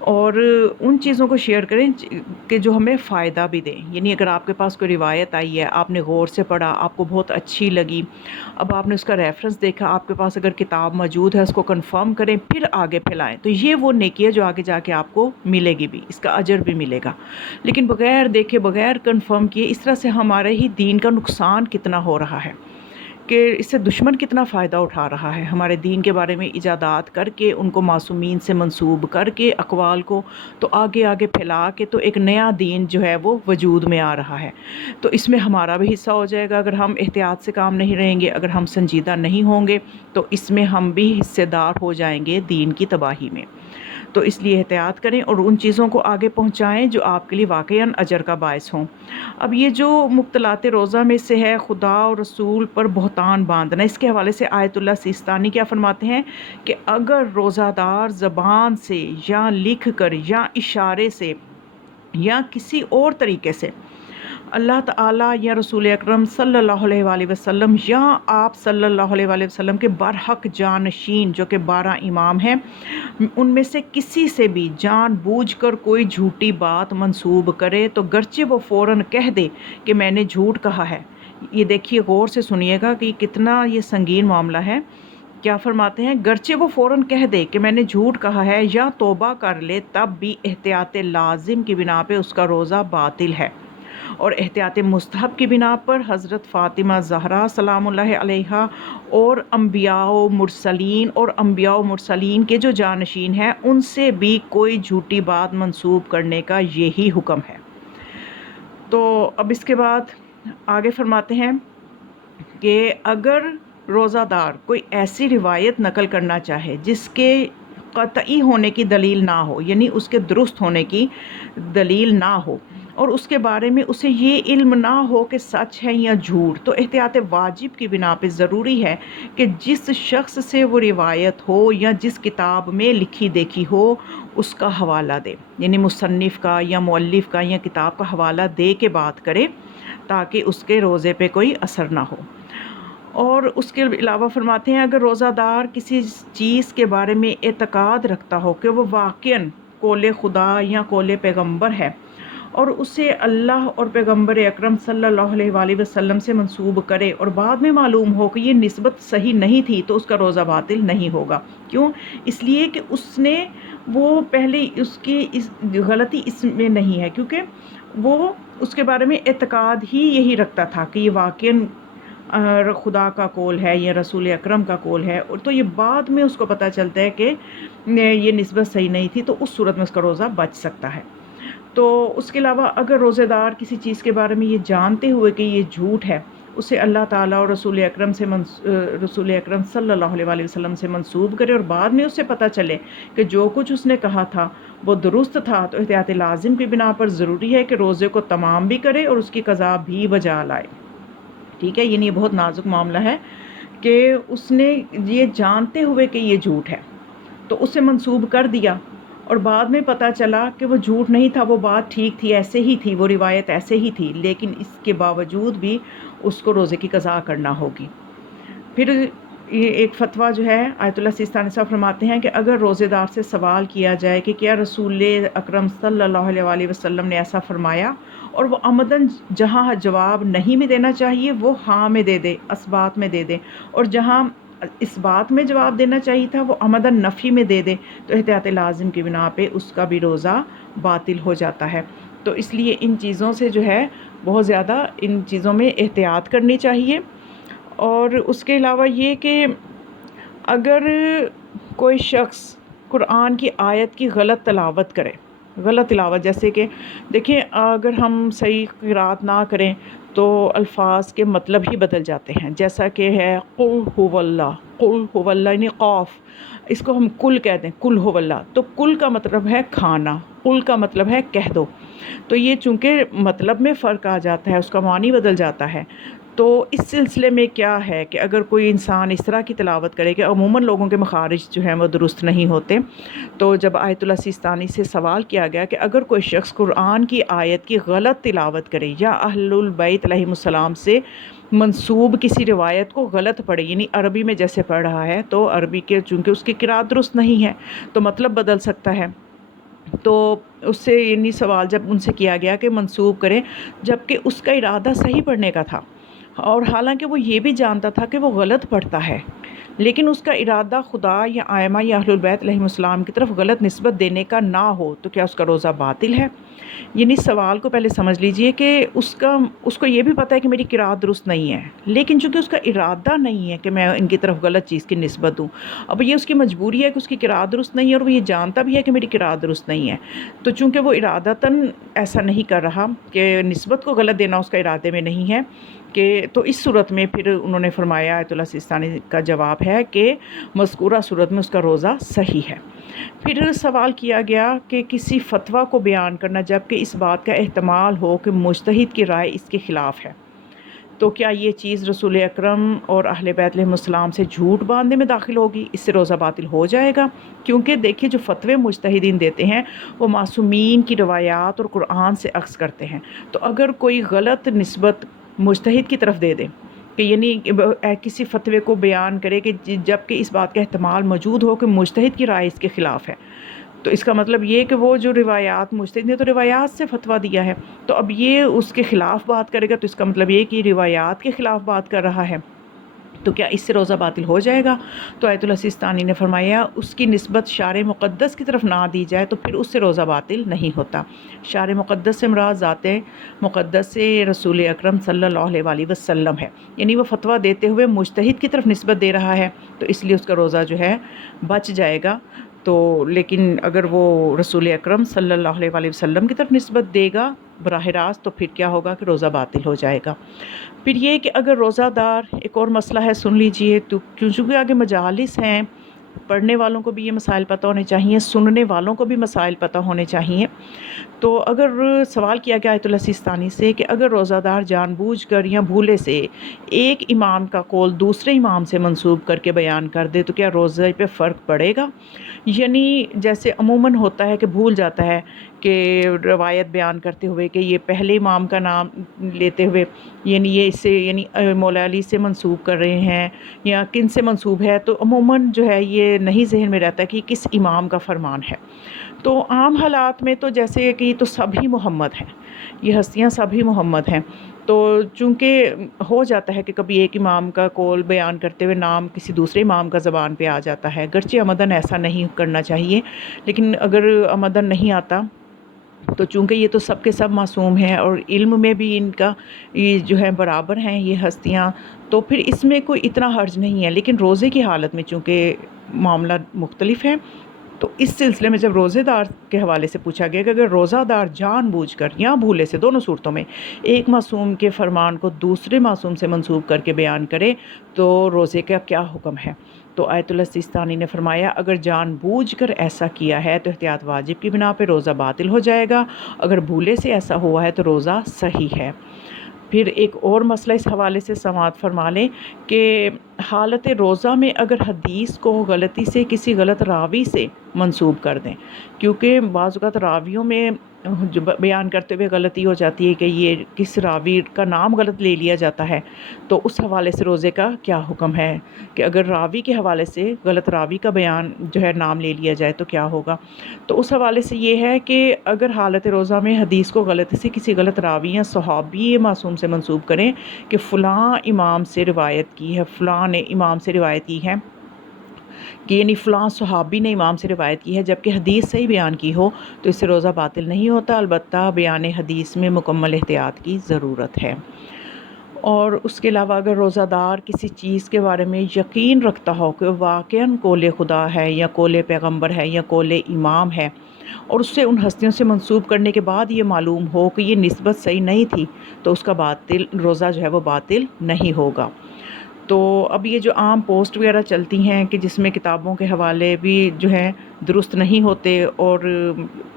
اور ان چیزوں کو شیئر کریں کہ جو ہمیں فائدہ بھی دیں. یعنی اگر آپ کے پاس کوئی روایت آئی ہے، آپ نے غور سے پڑھا، آپ کو بہت اچھی لگی، اب آپ نے اس کا ریفرنس دیکھا، آپ کے پاس اگر کتاب موجود ہے، اس کو کنفرم کریں، پھر آگے پھیلائیں. تو یہ وہ نیکی ہے جو آگے جا کے آپ کو ملے گی بھی، اس کا اجر بھی ملے گا. لیکن بغیر دیکھے، بغیر کنفرم کیے، اس طرح سے ہمارے ہی دین کا نقصان کتنا ہو رہا ہے کہ اس سے دشمن کتنا فائدہ اٹھا رہا ہے. ہمارے دین کے بارے میں ایجادات کر کے، ان کو معصومین سے منسوب کر کے اقوال کو تو آگے آگے پھیلا کے تو ایک نیا دین جو ہے وہ وجود میں آ رہا ہے. تو اس میں ہمارا بھی حصہ ہو جائے گا اگر ہم احتیاط سے کام نہیں رہیں گے، اگر ہم سنجیدہ نہیں ہوں گے تو اس میں ہم بھی حصے دار ہو جائیں گے دین کی تباہی میں. تو اس لیے احتیاط کریں اور ان چیزوں کو آگے پہنچائیں جو آپ کے لیے واقعاً اجر کا باعث ہوں. اب یہ جو مبتلات روزہ میں سے ہے خدا اور رسول پر بہتان باندھنا، اس کے حوالے سے آیت اللہ سیستانی کیا فرماتے ہیں کہ اگر روزہ دار زبان سے یا لکھ کر یا اشارے سے یا کسی اور طریقے سے اللہ تعالیٰ یا رسول اکرم صلی اللہ علیہ وآلہ وسلم یا آپ صلی اللہ علیہ وآلہ وسلم کے برحق جانشین جو کہ 12 امام ہیں، ان میں سے کسی سے بھی جان بوجھ کر کوئی جھوٹی بات منسوب کرے تو گرچہ وہ فوراً کہہ دے کہ میں نے جھوٹ کہا ہے. یہ دیکھیے، غور سے سنیے گا کہ کتنا یہ سنگین معاملہ ہے. کیا فرماتے ہیں؟ گرچہ وہ فوراً کہہ دے کہ میں نے جھوٹ کہا ہے یا توبہ کر لے، تب بھی احتیاط لازم کی بنا پہ اس کا روزہ باطل ہے. اور احتیاط مستحب کی بنا پر حضرت فاطمہ زہرا سلام اللہ علیہا اور انبیاء و مرسلین کے جو جانشین ہیں، ان سے بھی کوئی جھوٹی بات منسوب کرنے کا یہی حکم ہے. تو اب اس کے بعد آگے فرماتے ہیں کہ اگر روزہ دار کوئی ایسی روایت نقل کرنا چاہے جس کے قطعی ہونے کی دلیل نہ ہو، یعنی اس کے درست ہونے کی دلیل نہ ہو، اور اس کے بارے میں اسے یہ علم نہ ہو کہ سچ ہے یا جھوٹ، تو احتیاط واجب کی بنا پہ ضروری ہے کہ جس شخص سے وہ روایت ہو یا جس کتاب میں لکھی دیکھی ہو اس کا حوالہ دے. یعنی مصنف کا یا مؤلف کا یا کتاب کا حوالہ دے کے بات کرے تاکہ اس کے روزے پہ کوئی اثر نہ ہو. اور اس کے علاوہ فرماتے ہیں اگر روزہ دار کسی چیز کے بارے میں اعتقاد رکھتا ہو کہ وہ واقعاً قول خدا یا قول پیغمبر ہے اور اسے اللہ اور پیغمبر اکرم صلی اللہ علیہ وآلہ وسلم سے منسوب کرے اور بعد میں معلوم ہو کہ یہ نسبت صحیح نہیں تھی، تو اس کا روزہ باطل نہیں ہوگا. کیوں؟ اس لیے کہ اس نے وہ پہلے اس کی غلطی اس میں نہیں ہے، کیونکہ وہ اس کے بارے میں اعتقاد ہی یہی رکھتا تھا کہ یہ واقعاً خدا کا قول ہے یا رسول اکرم کا قول ہے، اور تو یہ بعد میں اس کو پتہ چلتا ہے کہ یہ نسبت صحیح نہیں تھی، تو اس صورت میں اس کا روزہ بچ سکتا ہے. تو اس کے علاوہ اگر روزے دار کسی چیز کے بارے میں یہ جانتے ہوئے کہ یہ جھوٹ ہے، اسے اللہ تعالیٰ اور رسول اکرم صلی اللہ علیہ وآلہ وسلم سے منسوب کرے اور بعد میں اسے پتہ چلے کہ جو کچھ اس نے کہا تھا وہ درست تھا، تو احتیاط لازم کی بنا پر ضروری ہے کہ روزے کو تمام بھی کرے اور اس کی قضا بھی بجا لائے. ٹھیک ہے، یعنی یہ بہت نازک معاملہ ہے کہ اس نے یہ جانتے ہوئے کہ یہ جھوٹ ہے تو اسے منسوب کر دیا اور بعد میں پتہ چلا کہ وہ جھوٹ نہیں تھا، وہ بات ٹھیک تھی، ایسے ہی تھی، وہ روایت ایسے ہی تھی، لیکن اس کے باوجود بھی اس کو روزے کی قضا کرنا ہوگی. پھر یہ ایک فتویٰ جو ہے آیت اللہ سیستانی صاحب فرماتے ہیں کہ اگر روزے دار سے سوال کیا جائے کہ کیا رسول اکرم صلی اللہ علیہ وآلہ وسلم نے ایسا فرمایا، اور وہ عمداً جہاں جواب نہیں میں دینا چاہیے وہ ہاں میں دے دے، اسبات میں دے دے، اور جہاں اس بات میں جواب دینا چاہیے تھا وہ عمداً نفی میں دے دے، تو احتیاط لازم کی بنا پہ اس کا بھی روزہ باطل ہو جاتا ہے. تو اس لیے ان چیزوں سے جو ہے بہت زیادہ ان چیزوں میں احتیاط کرنی چاہیے. اور اس کے علاوہ یہ کہ اگر کوئی شخص قرآن کی آیت کی غلط تلاوت کرے، غلط تلاوت جیسے کہ دیکھیں اگر ہم صحیح قرات نہ کریں تو الفاظ کے مطلب ہی بدل جاتے ہیں، جیسا کہ ہے قل هو اللہ، قل هو اللہ یعنی قاف، اس کو ہم کل کہتے ہیں، قل هو اللہ، تو کل کا مطلب ہے کھانا، قل کا مطلب ہے کہہ دو. تو یہ چونکہ مطلب میں فرق آ جاتا ہے، اس کا معنی بدل جاتا ہے. تو اس سلسلے میں کیا ہے کہ اگر کوئی انسان اس طرح کی تلاوت کرے کہ عموماً لوگوں کے مخارج جو ہیں وہ درست نہیں ہوتے، تو جب آیت اللہ سیستانی سے سوال کیا گیا کہ اگر کوئی شخص قرآن کی آیت کی غلط تلاوت کرے یا اہل البیت علیہم السلام سے منسوب کسی روایت کو غلط پڑھے، یعنی عربی میں جیسے پڑھ رہا ہے تو عربی کے چونکہ اس کی قرات درست نہیں ہے تو مطلب بدل سکتا ہے، تو اس سے یعنی سوال جب ان سے کیا گیا کہ منسوب کریں، جبکہ اس کا ارادہ صحیح پڑھنے کا تھا، اور حالانکہ وہ یہ بھی جانتا تھا کہ وہ غلط پڑھتا ہے، لیکن اس کا ارادہ خدا یا ائمہ یا اہل البیت علیہم السلام کی طرف غلط نسبت دینے کا نہ ہو، تو کیا اس کا روزہ باطل ہے؟ یعنی سوال کو پہلے سمجھ لیجئے کہ اس کو یہ بھی پتہ ہے کہ میری قرأت درست نہیں ہے، لیکن چونکہ اس کا ارادہ نہیں ہے کہ میں ان کی طرف غلط چیز کی نسبت دوں، اب یہ اس کی مجبوری ہے کہ اس کی قرأت درست نہیں ہے، اور وہ یہ جانتا بھی ہے کہ میری قرأت درست نہیں ہے، تو چونکہ وہ ارادتاً ایسا نہیں کر رہا کہ نسبت کو غلط دینا اس کا ارادے میں نہیں ہے، کہ تو اس صورت میں پھر انہوں نے فرمایا، آیت اللہ سیستانی کا جواب ہے کہ مذکورہ صورت میں اس کا روزہ صحیح ہے۔ پھر سوال کیا گیا کہ کسی فتویٰ کو بیان کرنا جبکہ اس بات کا احتمال ہو کہ مجتہد کی رائے اس کے خلاف ہے، تو کیا یہ چیز رسول اکرم اور اہل بیت علیہم السلام سے جھوٹ باندھنے میں داخل ہوگی؟ اس سے روزہ باطل ہو جائے گا؟ کیونکہ دیکھیے جو فتوے مجتہدین دیتے ہیں وہ معصومین کی روایات اور قرآن سے عکس کرتے ہیں، تو اگر کوئی غلط نسبت مجتہد کی طرف دے دے کہ یعنی کسی فتوے کو بیان کرے کہ جب کہ اس بات کا احتمال موجود ہو کہ مجتہد کی رائے اس کے خلاف ہے، تو اس کا مطلب یہ کہ وہ جو روایات مجتہد نے تو روایات سے فتویٰ دیا ہے، تو اب یہ اس کے خلاف بات کرے گا، تو اس کا مطلب یہ کہ یہ روایات کے خلاف بات کر رہا ہے، تو کیا اس سے روزہ باطل ہو جائے گا؟ تو آیت اللہ سیستانی نے فرمایا اس کی نسبت شارع مقدس کی طرف نہ دی جائے تو پھر اس سے روزہ باطل نہیں ہوتا۔ شارع مقدس سے مراد ذات مقدس سے رسول اکرم صلی اللہ علیہ وسلم ہے، یعنی وہ فتویٰ دیتے ہوئے مجتہد کی طرف نسبت دے رہا ہے، تو اس لیے اس کا روزہ جو ہے بچ جائے گا۔ تو لیکن اگر وہ رسول اکرم صلی اللہ علیہ وسلم کی طرف نسبت دے گا براہ راست، تو پھر کیا ہوگا کہ روزہ باطل ہو جائے گا۔ پھر یہ کہ اگر روزہ دار، ایک اور مسئلہ ہے سن لیجئے، تو کیونکہ آگے مجالس ہیں، پڑھنے والوں کو بھی یہ مسائل پتہ ہونے چاہیے، سننے والوں کو بھی مسائل پتہ ہونے چاہیے، تو اگر سوال کیا گیا آیت اللہ سیستانی سے کہ اگر روزہ دار جان بوجھ کر یا بھولے سے ایک امام کا قول دوسرے امام سے منسوب کر کے بیان کر دے تو کیا روزے پہ فرق پڑے گا؟ یعنی جیسے عموماً ہوتا ہے کہ بھول جاتا ہے کہ روایت بیان کرتے ہوئے کہ یہ پہلے امام کا نام لیتے ہوئے یعنی یہ اس سے یعنی مولا علی سے منسوب کر رہے ہیں یا کن سے منسوب ہے، تو عموماً جو ہے یہ نہیں ذہن میں رہتا کہ کس امام کا فرمان ہے۔ تو عام حالات میں تو جیسے کہ یہ تو سبھی محمد ہیں، یہ ہستیاں سبھی محمد ہیں، تو چونکہ ہو جاتا ہے کہ کبھی ایک امام کا قول بیان کرتے ہوئے نام کسی دوسرے امام کا زبان پہ آ جاتا ہے، گرچہ عمدن ایسا نہیں کرنا چاہیے، لیکن اگر عمدن نہیں آتا تو چونکہ یہ تو سب کے سب معصوم ہیں اور علم میں بھی ان کا یہ جو ہے برابر ہیں یہ ہستیاں، تو پھر اس میں کوئی اتنا حرج نہیں ہے، لیکن روزے کی حالت میں چونکہ معاملہ مختلف ہے، تو اس سلسلے میں جب روزے دار کے حوالے سے پوچھا گیا کہ اگر روزہ دار جان بوجھ کر یا بھولے سے، دونوں صورتوں میں، ایک معصوم کے فرمان کو دوسرے معصوم سے منسوب کر کے بیان کرے تو روزے کا کیا حکم ہے؟ تو آیت اللہ سیستانی نے فرمایا اگر جان بوجھ کر ایسا کیا ہے تو احتیاط واجب کی بنا پہ روزہ باطل ہو جائے گا، اگر بھولے سے ایسا ہوا ہے تو روزہ صحیح ہے۔ پھر ایک اور مسئلہ اس حوالے سے سماعت فرما لیں کہ حالت روزہ میں اگر حدیث کو غلطی سے کسی غلط راوی سے منسوب کر دیں، کیونکہ بعض اوقات راویوں میں جو بیان کرتے ہوئے غلطی ہو جاتی ہے کہ یہ کس راوی کا نام غلط لے لیا جاتا ہے، تو اس حوالے سے روزے کا کیا حکم ہے کہ اگر راوی کے حوالے سے غلط راوی کا بیان جو ہے نام لے لیا جائے تو کیا ہوگا؟ تو اس حوالے سے یہ ہے کہ اگر حالت روزہ میں حدیث کو غلطی سے کسی غلط راوی یا صحابی معصوم سے منسوب کریں کہ فلاں امام سے روایت کی ہے، فلاں نے امام سے روایت کی ہے، کہ یعنی فلاں صحابی نے امام سے روایت کی ہے، جبکہ حدیث صحیح بیان کی ہو، تو اس سے روزہ باطل نہیں ہوتا، البتہ بیان حدیث میں مکمل احتیاط کی ضرورت ہے۔ اور اس کے علاوہ اگر روزہ دار کسی چیز کے بارے میں یقین رکھتا ہو کہ واقعاً قول خدا ہے یا قول پیغمبر ہے یا قول امام ہے، اور اس سے ان ہستیوں سے منسوب کرنے کے بعد یہ معلوم ہو کہ یہ نسبت صحیح نہیں تھی، تو اس کا روزہ جو ہے وہ باطل نہیں ہوگا۔ تو اب یہ جو عام پوسٹ وغیرہ چلتی ہیں کہ جس میں کتابوں کے حوالے بھی جو ہیں درست نہیں ہوتے اور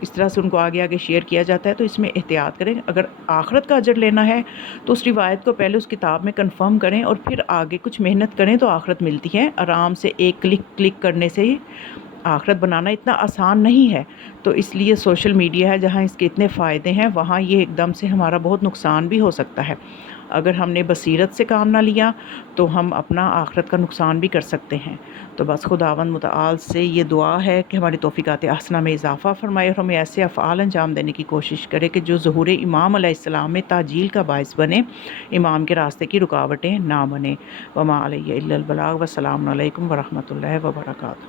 اس طرح سے ان کو آگے آگے شیئر کیا جاتا ہے، تو اس میں احتیاط کریں، اگر آخرت کا اجر لینا ہے تو اس روایت کو پہلے اس کتاب میں کنفرم کریں اور پھر آگے کچھ محنت کریں تو آخرت ملتی ہے، آرام سے ایک کلک کرنے سے ہی آخرت بنانا اتنا آسان نہیں ہے، تو اس لیے سوشل میڈیا ہے جہاں اس کے اتنے فائدے ہیں وہاں یہ ایک دم سے ہمارا بہت نقصان بھی ہو سکتا ہے۔ اگر ہم نے بصیرت سے کام نہ لیا تو ہم اپنا آخرت کا نقصان بھی کر سکتے ہیں۔ تو بس خداوند متعال سے یہ دعا ہے کہ ہماری توفیقات حسنہ میں اضافہ فرمائے اور ہمیں ایسے افعال انجام دینے کی کوشش کرے کہ جو ظہور امام علیہ السلام میں تعجیل کا باعث بنے، امام کے راستے کی رکاوٹیں نہ بنے۔ وما علیہ الا البلاغ، والسلام علیکم ورحمۃ اللہ وبرکاتہ۔